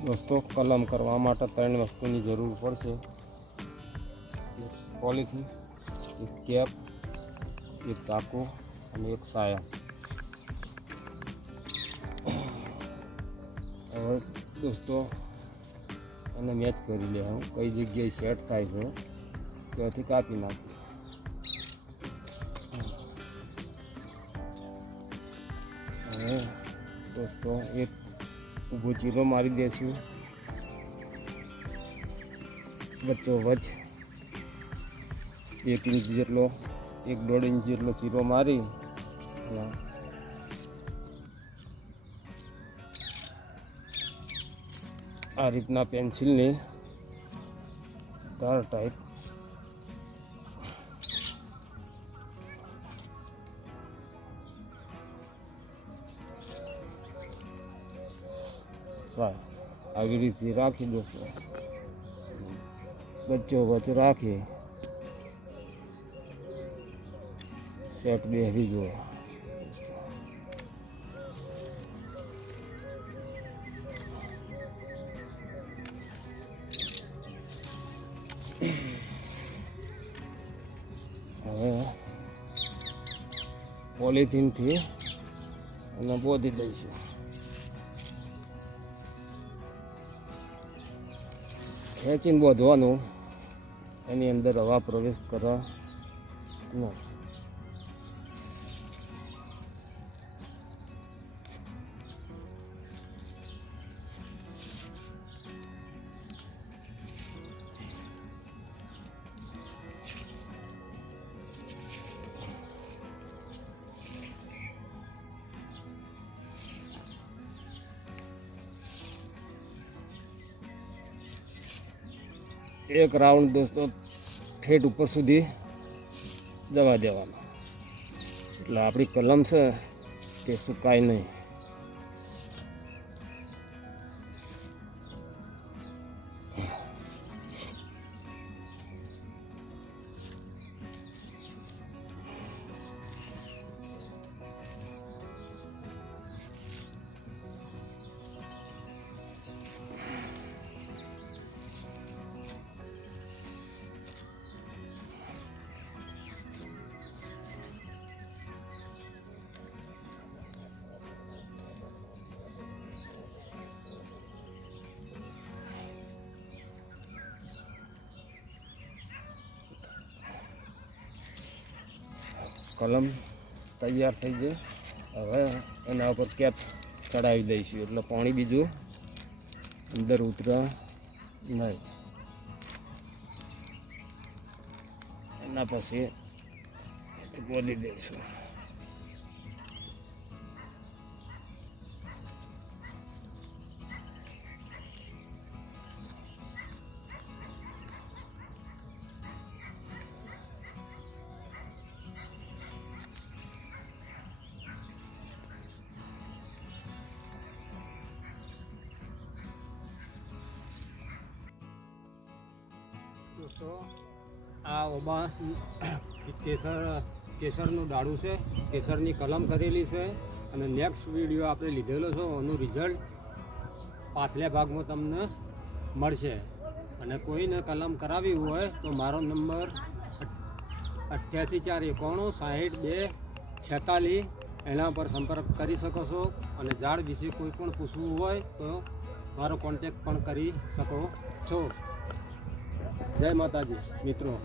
दोस्तों कलम करवा माटे 3 वस्तुनी जरूर पड़शे। एक पॉलिथीन, एक केप, एक चाकू और एक साया। हवे दोस्तों आने मैच करी ले हूँ कई जगह सेट थाय छे त्याथी कापी नाखीश। हवे दोस्तों एक ऊभो चीरो मारी देशुं वच्चोवच 1 इंच जेटलो 1-1.5 इंच जेटलो चीरो मारी आ रीतना पेन्सिलनी धार टाइप આવી રીતે રાખી દોસ્તો વચ્ચો વચ રાખી સેટ બેસી ગયો। હવે પોલિથીનથી એને બોધી દઈશું। ખેંચીને બોધવાનું, એની અંદર હવા પ્રવેશ કરવા નહીં। एक राउंड दोस्तों ठेठ ऊपर सुधी जवा देवानो એટલે આપણી કલમ છે તે સુકાય નહીં। कलम तैयार थी गई। हवे एना पर केप चढ़ावी दईशुं એટલે पाणी बीजू अंदर उतरे नहीं। एना पछी बोली दईशुं। दोस्तों आ ओबा केसरનું ડાળું છે, કેસરની કલમ કરેલી છે અને નેક્સ્ટ વિડીયો આપણે લીધેલો છે એનું રિઝલ્ટ પાછલા ભાગમાં તમને મળશે। અને કોઈને કલમ કરાવી હોય તો મારો નંબર 8841916246 એના પર સંપર્ક કરી શકો છો। અને ઝાડ વિશે કોઈ પણ પૂછવું હોય તો મારો કોન્ટેક્ટ પણ કરી શકો છો। जय माताजी मित्रों।